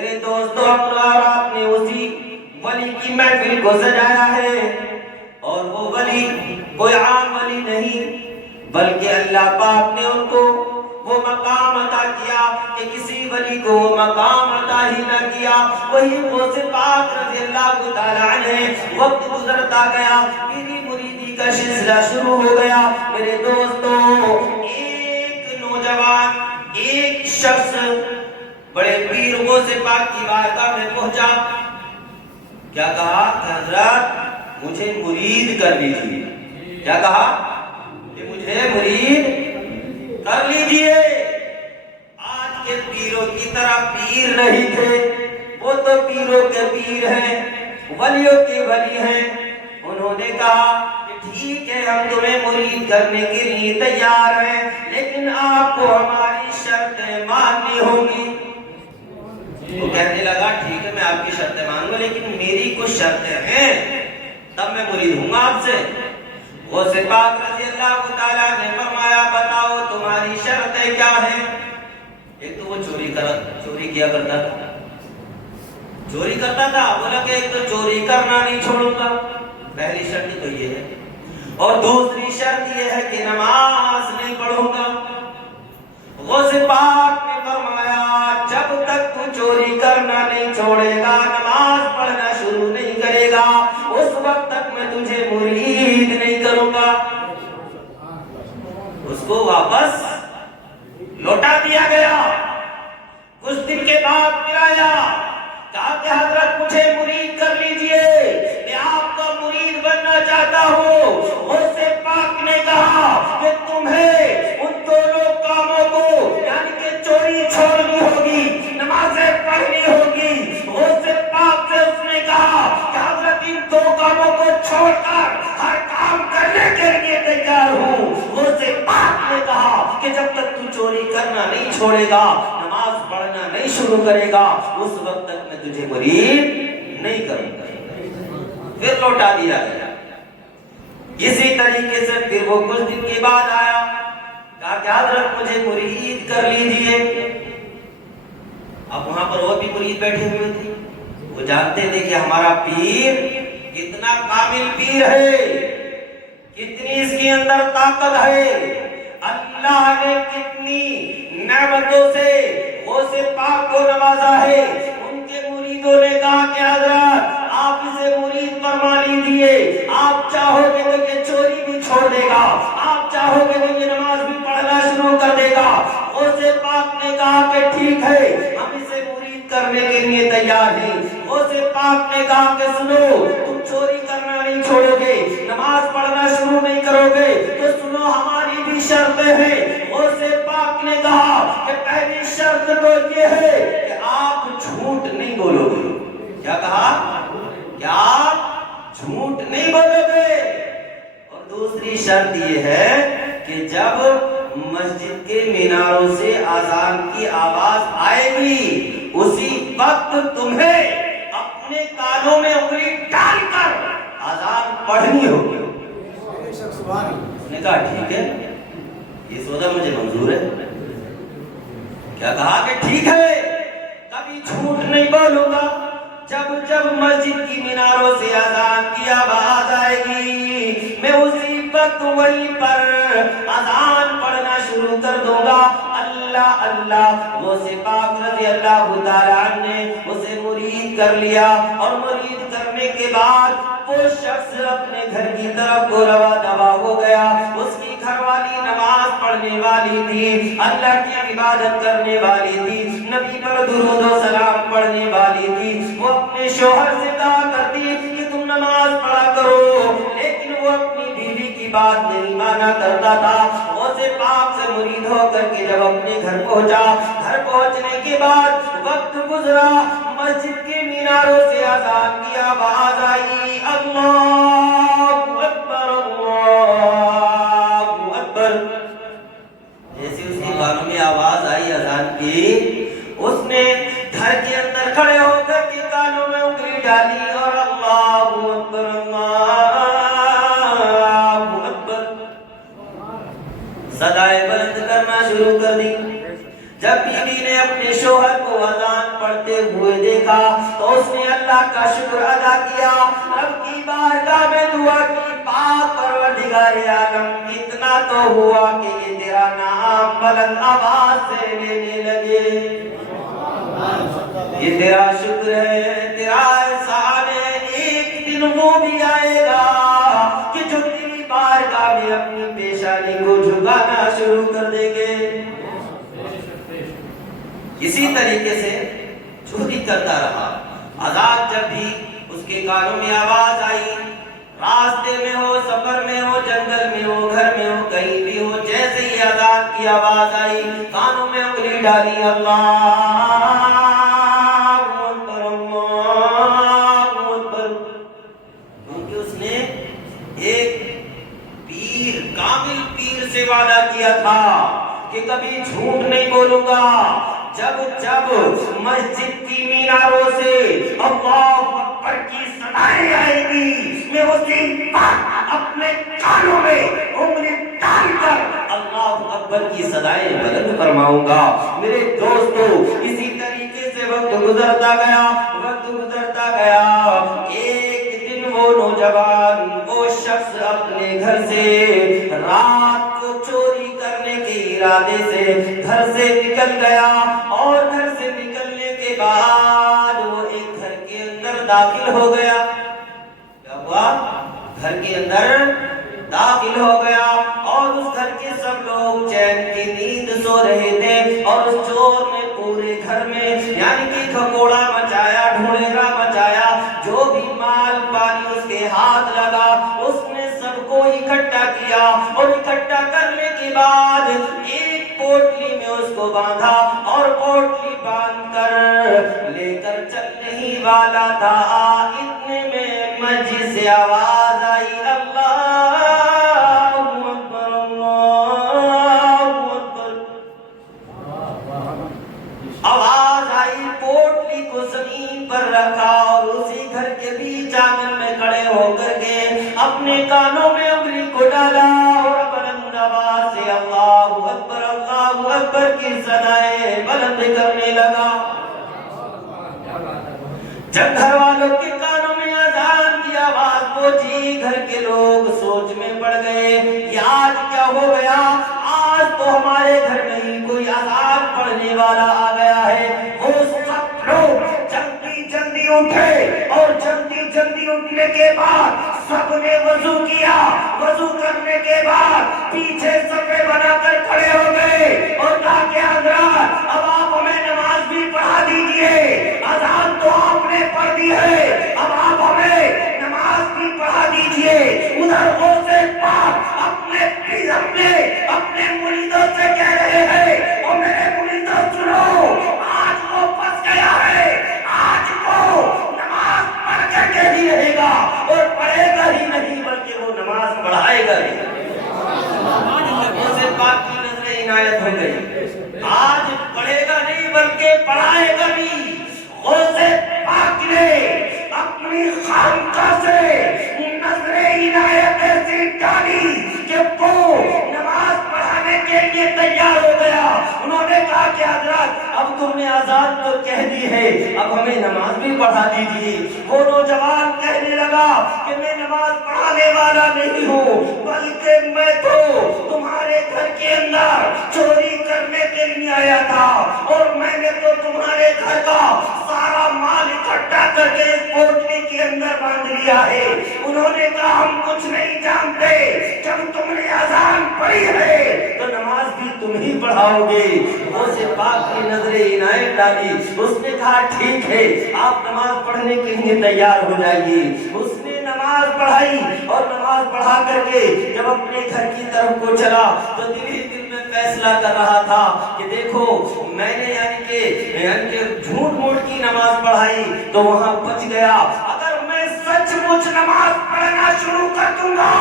میرے دوستوں اور آپ نے اسی ولی کی محفل کو سجایا ہے، اور وہ ولی کوئی عام ولی نہیں، بلکہ اللہ پاک نے ان کو وہ مقام عطا کیا کہ کسی ولی کو وہ مقام عطا ہی نہ کیا، وہی غوث پاک رضی اللہ تعالیٰ عنہ۔ وقت گزرتا گیا، میری مریدی کا سلسلہ شروع ہو گیا۔ میرے دوستوں، ایک نوجوان، ایک شخص بڑے پیر غوث پاک کی بارگاہ میں پہنچا، کیا کہا کہ حضرت مجھے مرید کر لیجیے۔ کیا کہا کہ مجھے مرید کر لیجیے۔ آج کے پیروں کی طرح پیر نہیں تھے، وہ تو پیروں کے پیر ہیں، ولیوں کے ولی ہیں۔ انہوں نے کہا کہ ٹھیک ہے، ہم تمہیں مرید کرنے کے لیے تیار ہیں، لیکن آپ کو ہماری شرطیں ماننی ہوگی۔ وہ کہنے لگا ٹھیک ہے، میں آپ کی شرطیں مانوں گا، لیکن میری کچھ شرطیں ہیں، تب میں مرید ہوں گا آپ سے۔ غوث پاک رضی اللہ تعالیٰ نے فرمایا بتاؤ تمہاری شرطیں کیا ہیں؟ ایک تو وہ چوری کیا کرتا تھا، چوری کرتا تھا، بولا کہ ایک تو چوری کرنا نہیں چھوڑوں گا، پہلی شرط تو یہ ہے، اور دوسری شرط یہ ہے کہ نماز نہیں پڑھوں گا۔ غوث پاک نے فرمایا جب تک تو چوری کرنا نہیں چھوڑے گا، نماز پڑھنا شروع نہیں کرے گا، اس وقت تک میں تجھے مرید نہیں کروں گا۔ اس کو واپس لوٹا دیا گیا۔ کچھ دن کے بعد پھر آیا، کہا کہ حضرت مجھے مرید کر لیجئے، میں آپ کا مرید بننا چاہتا ہوں۔ غوث پاک نے کہا کہ تمہیں ان دونوں کاموں کو یعنی کہ چوری چھوڑنی ہوگی، نمازیں پڑھنی ہوگی۔ غوث پاک سے اس نے کہا کہ حضرت ان دو کاموں کو چھوڑ کر ہر کام کرنے کے لیے تیار ہوں۔ غوث پاک نے کہا کہ جب تک تو چوری کرنا نہیں چھوڑے گا، نماز پڑھنا نہیں شروع کرے گا، اس وقت تک میں تجھے مرید نہیں کروں گا۔ پھر لوٹا دیا گیا۔ اسی طریقے سے پھر وہ کچھ دن کے بعد آیا، کہا کہ حضرت مجھے مرید کر لیجئے۔ اب وہاں پر وہ بھی مرید بیٹھے ہوئے تھے، وہ جانتے تھے کہ ہمارا پیر کتنا کامل پیر ہے، کتنی اس کے اندر طاقت ہے، اللہ نے کتنی نعمتوں سے غوث پاک کو نوازا ہے۔ ان کے مریدوں نے کہا کہ حضرت آپ اسے مرید فرما لیجئے، آپ چاہو گے تو یہ چوری بھی چھوڑ دے گا، آپ چاہو گے تو یہ نماز بھی پڑھنا شروع کر دے گا۔ غوث پاک نے کہا کہ ٹھیک ہے، ہم اسے مرید کرنے کے لیے تیار ہیں۔ غوث پاک نے کہا کہ سنو، تم چوری کرنا نہیں چھوڑو گے، نماز پڑھنا شروع نہیں کرو گے، تو سنو ہماری بھی شرطیں ہیں۔ غوث پاک نے کہا کہ پہلی شرط تو یہ ہے کہ آپ جھوٹ نہیں بولو گے۔ کیا کہا کہ آپ جھوٹ نہیں بولو گے، اور دوسری شرط یہ ہے کہ جب مسجد کے میناروں سے اذان کی آواز آئے گی، اسی وقت تمہیں اپنے کانوں میں انگلی ڈال کر اذان پڑھنی ہوگی۔ اس نے کہا ٹھیک ہے، یہ سودا مجھے منظور ہے۔ کیا کہا کہ ٹھیک ہے، کبھی جھوٹ نہیں بولوں گا، جب مسجد کی میناروں سے اذان کی آواز آئے گی، میں اسی وقت وہیں پر اذان پڑھنا شروع کر دوں گا۔ اللہ اللہ، غوث پاک رضی اللہ تعالیٰ عنہ نے اسے مرید کر لیا، اور مرید کرنے کے بعد وہ شخص اپنے گھر کی طرف کو روا دوا ہو گیا۔ اس کی گھر والی نماز پڑھنے والی تھی، اللہ کی عبادت کرنے والی تھی، نبی پر درود و سلام پڑھنے والی تھی۔ وہ اپنے شوہر سے کہا کرتی کہ تم نماز پڑھا کرو، لیکن وہ اپنی بیوی کی بات نہیں مانا کرتا تھا۔ غوث پاک سے مرید ہو کر کے جب اپنے گھر پہنچا، گھر پہنچنے کے بعد وقت گزرا، مسجد کے میناروں سے اذان کی آواز آئی، اللہ اکبر اللہ اکبر۔ جیسے اس کے کانوں میں آواز آئی اذان کی، اس نے گھر کے اندر کھڑے ہو کر کے کانوں میں انگلی ڈالی اور اللہ اکبر اللہ اکبر صدائے بلند کرنا شروع کر دی۔ جب بیوی نے اپنے شوہر کو اذان پڑھتے ہوئے دیکھا تو اس نے اللہ کا شکر ادا کیا، رب کی بارگاہ میں دعا کی، پاک پروردگار عالم اتنا تو ہوا کہ یہ تیرا نام بلند آواز سے لینے لگے۔ یہ تیرا شکر ہے، تیرا احسان ہے، ایک دن وہ بھی آئے گا کہ جو تیری بارگاہ میں اپنی پیشانی کو جھکانا شروع کر دیں گے۔ اسی طریقے سے چوری کرتا رہا، آزاد جب بھی اس کے کانوں میں آواز آئی، راستے میں ہو، سفر میں ہو، جنگل میں ہو، گھر میں ہو، کہیں بھی ہو، جیسے ہی آزاد کی آواز آئی کانوں میں انگلی ڈالی، اللہ اکبر اللہ اکبر، کیونکہ اس نے ایک پیر، کامل پیر سے وعدہ کیا تھا کہ کبھی جھوٹ نہیں بولوں گا۔ جب مسجد کی میناروں سے اللہ اکبر کی صدائیں آئیں گی، میں اسی وقت اپنے کانوں میں انگلی ڈال کر اللہ اکبر کی صدائیں بلند فرماؤں گا۔ میرے دوستو، اسی طریقے سے وقت گزرتا گیا، ایک دن وہ نوجوان، وہ شخص اپنے گھر سے رات کو چوری کرنے کے ارادے سے گھر سے نکل گیا، اور گھر سے نکلنے کے بعد وہ ایک گھر کے اندر داخل ہو گیا۔ کیا ہوا؟ گھر کے اندر داخل ہو گیا، اور اس گھر کے سب لوگ چین کی نیند سو رہے تھے، اور اس چور نے پورے گھر میں یعنی کہ کھکوڑا مچایا، ڈھونڈیرا مچایا، جو بھی مال پانی اس کے ہاتھ لگا اس نے سب کو اکٹھا کیا، اور اکٹھا کرنے کے بعد ایک پوٹلی میں اس کو باندھا، اور پوٹلی باندھ کر لے کر چلنے ہی والا تھا، اتنے میں مسجد سے آواز آئی، اللہ اکبر اللہ اکبر، آواز آئی، پوٹلی کو زمین پر رکھا، اور اسی گھر کے بیچ آنگن میں کھڑے ہو کر کے اپنے کانوں میں انگلی کو ڈالا، اور بلند آواز سے اللہ اکبر کی صدائیں بلند کرنے لگا۔ جب گھر والوں کے کانوں میں اذان کی آواز پہنچی، گھر کے لوگ سوچ میں پڑ گئے، یہ آج کیا ہو گیا؟ آج تو ہمارے گھر میں ہی کوئی اذان پڑھنے والا آ گیا ہے۔ وہ سب لوگ جلدی اٹھے، اور جلدی اٹھنے کے بعد سب نے وضو کیا، وضو کرنے کے بعد پیچھے صفے بنا کر کھڑے ہو گئے، اور کہا کہ حضرات اب آپ ہمیں نماز بھی پڑھا دیجئے، اذان تو آپ نے پڑھ دی ہے، اب آپ ہمیں نماز بھی پڑھا دیجئے۔ ادھر غوث پاک اپنے مریدوں سے کہہ رہے ہیں، اور میرے مریدوں سنو، آج وہ پھنس گیا ہے، آج وہ نماز پڑھ کر کے ہی رہے گا، اور پڑھے گا ہی نہیں بلکہ وہ نماز پڑھائے گا ہی۔ غوث پاک کی نظر عنایت ہو گئی، آج پڑھے گا نہیں بلکہ پڑھائے گا بھی۔ غوث پاک نے اپنی خانقاہ سے نظر عنایت ایسی ڈالی کہ وہ نماز پڑھانے کے لیے تیار ہو گیا۔ انہوں نے کہا کہ حضرت اب تم نے آزاد تو کہہ دی ہے، اب ہمیں نماز بھی پڑھا دیجیے۔ وہ نوجوان کہنے لگا کہ میں نماز پڑھانے والا نہیں ہوں، بلکہ میں تو تمہارے گھر کے اندر چوری کرنے کے لیے آیا تھا، اور میں نے تو تمہارے گھر کا سارا مال اکٹھا کر کے اس پوٹلی کے اندر باندھ لیا ہے۔ انہوں نے کہا ہم کچھ نہیں جانتے، جب تم نے اذان پڑھی ہے تو نماز بھی تم ہی پڑھاؤ گے۔ غوث پاک کی نظر عنایت ڈالی، اس نے کہا ٹھیک ہے آپ نماز پڑھنے کے لیے تیار ہو جائیے۔ اس نے نماز پڑھائی، اور نماز پڑھا کر کے جب اپنے گھر کی طرف کو چلا تو دل ہی دل میں فیصلہ کر رہا تھا کہ دیکھو میں نے یعنی کہ جھوٹ موٹ کی نماز پڑھائی تو وہاں بچ گیا، اگر میں سچ مچ نماز پڑھنا شروع کر دوں گا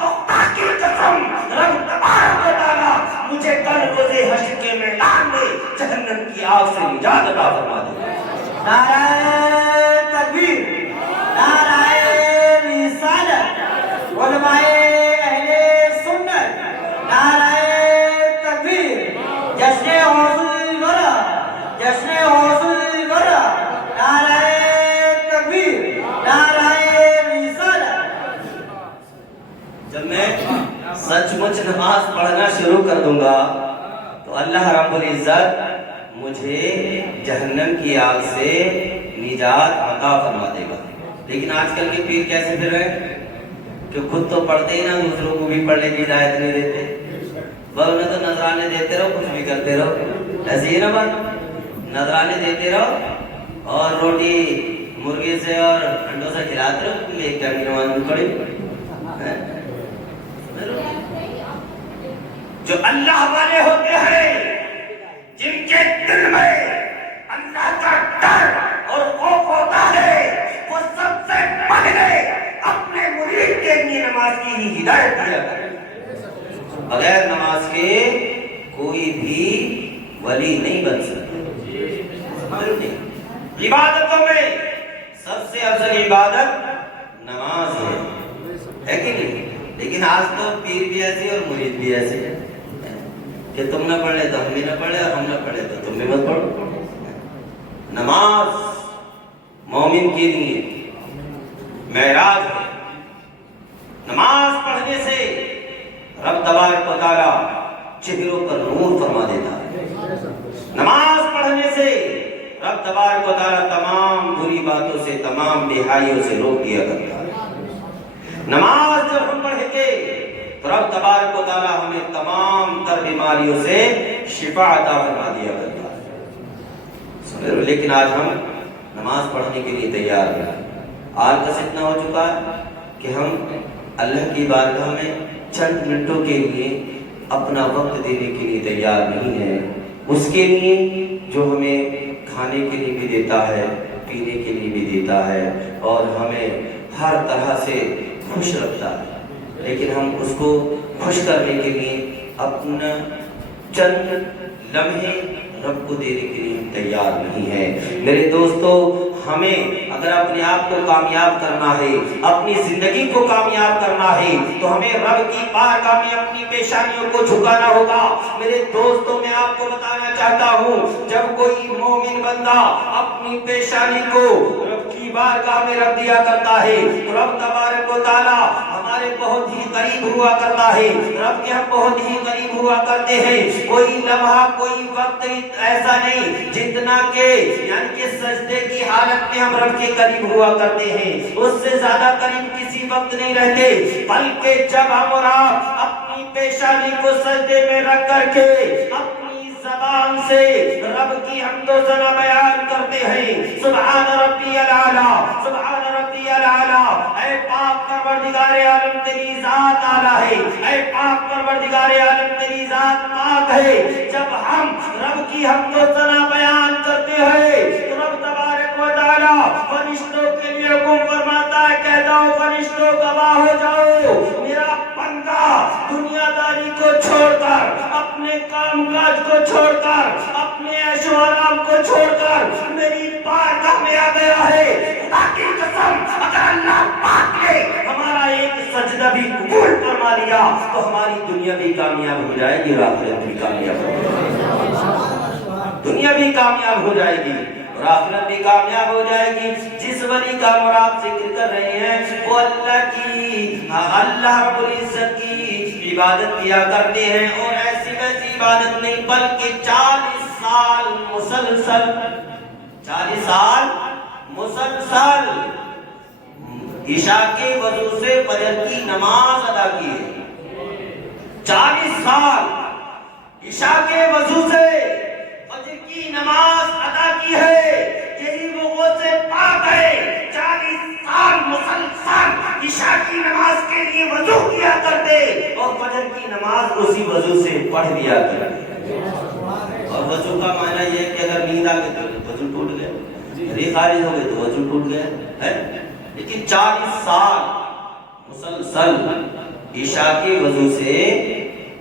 تو خدا کی قسم رب تبارک و تعالی مجھے کل روز حشر کے میدان میں جہنم کی آگ سے نجات عطا فرما دے۔ نعرہ تکبیر، نعرہ رسالت، علماء اہل سنت، نعرہ تکبیر، جشن حوض الورا، جشن حوض الورا۔ کچھ نماز پڑھنا شروع کر دوں گا تو اللہ رب العزت مجھے جہنم کی آگ سے نجات عطا فرما دے گا۔ لیکن آج کل کے پیر کیسے پھر رہے ہیں کہ خود تو پڑھتے ہی نہ، دوسروں کو بھی پڑھنے کی ہدایت نہیں دیتے، بس انہیں تو نذرانے دیتے رہو، کچھ بھی کرتے رہو، ایسے ہی نا بات، نذرانے دیتے رہو اور روٹی مرغی سے اور انڈوں سے کھلاتے رہو، تم ایک ٹائم کی نماز میں پڑھی۔ جو اللہ والے ہوتے ہیں، جن کے دل میں اللہ کا ڈر اور خوف ہوتا ہے، وہ سب سے پہلے اپنے مرید کے لیے نماز کی ہی ہدایت دیا کرے۔ بغیر نماز کے کوئی بھی ولی نہیں بن سکتا۔ عبادتوں میں سب سے افضل عبادت نماز ہے کہ نہیں؟ لیکن آج تو پیر بھی ایسے اور مرید بھی ایسے ہیں کہ تم نہ پڑھے تو ہم بھی نہ پڑھے، اور ہم نہ پڑھے تو تم بھی مت پڑھو۔ نماز مومن کے لیے معراج ہے۔ نماز پڑھنے سے رب تبارک و تعالیٰ چہروں پر نور فرما دیتا ہے۔ نماز پڑھنے سے رب تبارک و تعالیٰ تمام بری باتوں سے، تمام بےحائیوں سے روک دیا کرتا ہے۔ نماز جب ہم پڑھیں گے تو رب تبارک و تعالیٰ ہمیں تمام تر بیماریوں سے شفا عطا فرما دیا کرتا ہے۔ لیکن آج ہم نماز پڑھنے کے لیے تیار ہیں۔ آج بس اتنا ہو چکا ہے کہ ہم اللہ کی بارگاہ میں چند منٹوں کے لیے اپنا وقت دینے کے لیے تیار نہیں ہیں۔ اس کے لیے جو ہمیں کھانے کے لیے بھی دیتا ہے، پینے کے لیے بھی دیتا ہے اور ہمیں ہر طرح سے خوش رکھتا ہے، لیکن ہم اس کو خوش کرنے کے لیے اپنا چند لمحے رب کو دینے کے لیے تیار نہیں ہے۔ میرے دوستو، ہمیں اگر اپنے آپ کو کامیاب کرنا ہے، اپنی زندگی کو کامیاب کرنا ہے، تو ہمیں رب کی بارگاہ میں اپنی پیشانیوں کو جھکانا ہوگا۔ میرے دوستو، میں آپ کو بتانا چاہتا ہوں، جب کوئی مومن بندہ اپنی پیشانی کو رب کی بارگاہ میں رکھ دیا کرتا ہے تو رب تبارک و تعالیٰ ہمارے بہت ہی قریب ہوا کرتا ہے۔ رب کے ہم بہت ہی قریب ہوا کرتے ہیں۔ کوئی لمحہ، کوئی وقت ایسا نہیں جتنا کہ یعنی کہ سجدے کی حالت میں ہم رب کے قریب ہوا کرتے ہیں، اس سے زیادہ قریب کسی وقت نہیں رہتے، بلکہ جب ہم اور آپ اپنی پیشانی کو سجدے میں رکھ کر کے اپنی زبان سے رب کی حمد و ثنا بیان کرتے ہیں، سبحان ربی الاعلیٰ، سبحان ربی الاعلیٰ، اے پاک پروردگار عالم تیری ذات اعلیٰ ہے، اے پاک پروردگار عالم تیری ذات پاک ہے۔ جب ہم رب کی حمد و ثنا بیان کرتے ہیں تو رب تبارک و تعالیٰ فرشتوں کے لیے حکم فرماتا ہے، کہہ دو فرشتوں گواہ ہو جاؤ، میرا بندہ دنیا داری کو چھوڑ کر، اپنے کام کاج کو چھوڑ کر، اپنے عیش و آرام کو چھوڑ کر میری بارگاہ میں آ گیا ہے۔ خدا کی قسم، اگر اللہ پاک نے ہمارا ایک سجدہ بھی قبول فرما لیا تو ہماری دنیا بھی کامیاب ہو جائے گی اور آخرت بھی کامیاب ہو جائے گی۔ دنیا بھی کامیاب ہو جائے گی اور آخرت بھی کامیاب ہو جائے گی۔ جس ولی کا مراد ذکر کر رہے ہیں وہ اللہ رب العزت کی عبادت کیا کرتے ہیں، اور ایسی ویسی عبادت نہیں بلکہ 40 سال مسلسل، 40 سال مسلسل عشاء کے وضو سے فجر کی نماز ادا کی ہے۔ 40 سال عشاء کے وضو سے فجر کی نماز ادا کی ہے، یہی لوگوں سے پاک ہے۔ 40 سال مسلسل عشاء کی نماز کے لیے وضو کیا کرتے اور فجر کی نماز اسی وضو سے پڑھ دیا کرتے۔ اور وضو کا معنی یہ ہے کہ اگر نیند آ گئی تو وضو ٹوٹ گیا، ری خارج ہو گئی تو وضو ٹوٹ گیا ہے۔ لیکن 40 سال مسلسل عشاء کے وضو سے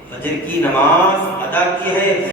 فجر کی نماز ادا کی ہے۔